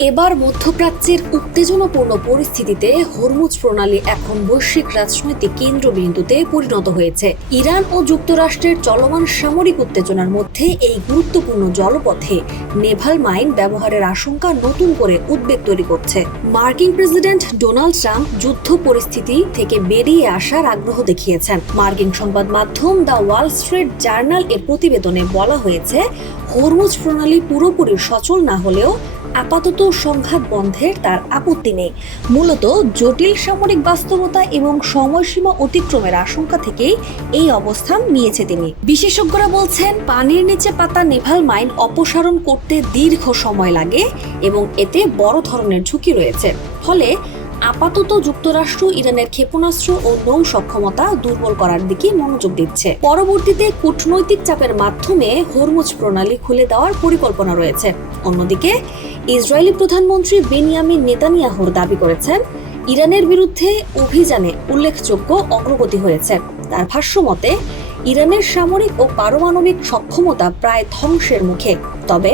এবার মধ্যপ্রাচ্যের উত্তেজনাপূর্ণ পরিস্থিতিতে হরমুজ প্রণালী এখন বৈশ্বিক রাজনৈতিক কেন্দ্রবিন্দুতে পরিণত হয়েছে। ইরান ও যুক্তরাষ্ট্রের চলমান সামরিক উত্তেজনার মধ্যে এই গুরুত্বপূর্ণ জলপথে নেভাল মাইন ব্যবহারের আশঙ্কা নতুন করে উদ্বেগ তৈরি করছে। মার্কিন প্রেসিডেন্ট ডোনাল্ড ট্রাম্প যুদ্ধ পরিস্থিতি থেকে বেরিয়ে আসার আগ্রহ দেখিয়েছেন। মার্কিন সংবাদ মাধ্যম দ্য ওয়াল স্ট্রিট জার্নাল এর প্রতিবেদনে বলা হয়েছে, হরমুজ প্রণালী পুরোপুরি সচল না হলেও আপাতত সংঘাত বন্ধের তার আপত্তি নেই। মূলত জটিল সামরিক বাস্তবতা এবং সময়সীমা অতিক্রমের আশঙ্কা থেকেই এই অবস্থান নিয়েছে তিনি। বিশেষজ্ঞরা বলছেন, পানির নিচে পাতা নেভাল মাইন অপসারণ করতে দীর্ঘ সময় লাগে এবং এতে বড় ধরনের ঝুঁকি রয়েছে। ফলে আপাতত যুক্তরাষ্ট্র ইরানের ক্ষেপণাস্ত্র ও নৌ সক্ষমতা দুর্বল করার দিকে মনোযোগ দিচ্ছে। পরবর্তীতে কূটনৈতিক চাপের মাধ্যমে হরমুজ প্রণালী খুলে দেওয়ার পরিকল্পনা রয়েছে। অন্যদিকে ইসরায়েলি প্রধানমন্ত্রী বেনিয়ামিন নেতানিয়াহুর দাবি করেছেন, ইরানের বিরুদ্ধে অভিযানে উল্লেখযোগ্য অগ্রগতি হয়েছে। তার ভাষ্যমতে, ইরানের সামরিক ও পারমাণবিক সক্ষমতা প্রায় ধ্বংসের মুখে। তবে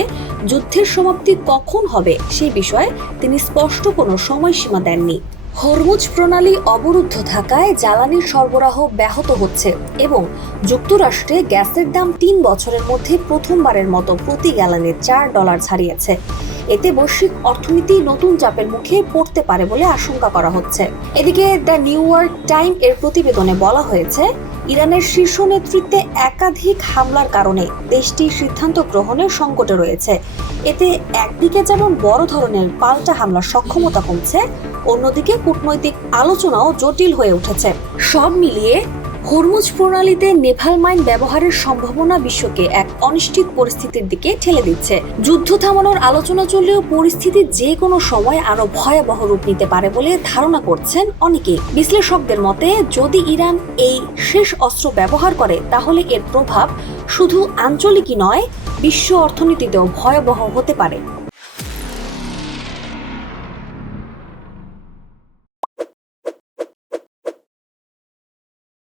যুদ্ধের সমাপ্তি কখন হবে সেই বিষয়ে তিনি স্পষ্ট কোনো সময়সীমা দেননি। হরমুজ প্রণালী অবরুদ্ধ থাকায় জ্বালানির সরবরাহ ব্যাহত হচ্ছে এবং যুক্তরাষ্ট্রে গ্যাসের দাম ৩ বছরের মধ্যে প্রথমবারের মতো প্রতি গ্যালনে $4 ছাড়িয়েছে। এতে বৈশ্বিক অর্থনীতি নতুন চাপের মুখে পড়তে পারে বলে আশঙ্কা করা হচ্ছে। এদিকে দ্য নিউ ইয়র্ক টাইম এর প্রতিবেদনে বলা হয়েছে, ইরানের শীর্ষ নেতৃত্বে একাধিক হামলার কারণে দেশটি সিদ্ধান্ত গ্রহণের সংকটে রয়েছে। এতে একদিকে যেমন বড় ধরনের পাল্টা হামলার সক্ষমতা কমছে, অন্যদিকে কূটনৈতিক আলোচনাও জটিল হয়ে উঠেছে। সব মিলিয়ে হরমুজ প্রণালীতে নেভাল মাইন ব্যবহারের সম্ভাবনা বিশ্বকে এক অনিশ্চিত পরিস্থিতির দিকে ঠেলে দিচ্ছে। যুদ্ধ থামানোর আলোচনা চললেও পরিস্থিতি যে কোনো সময় আরো ভয়াবহ রূপ নিতে পারে বলে ধারণা করছেন অনেকেই। বিশ্লেষকদের মতে, যদি ইরান এই শেষ অস্ত্র ব্যবহার করে, তাহলে এর প্রভাব শুধু আঞ্চলিকই নয়, বিশ্ব অর্থনীতিতেও ভয়াবহ হতে পারে।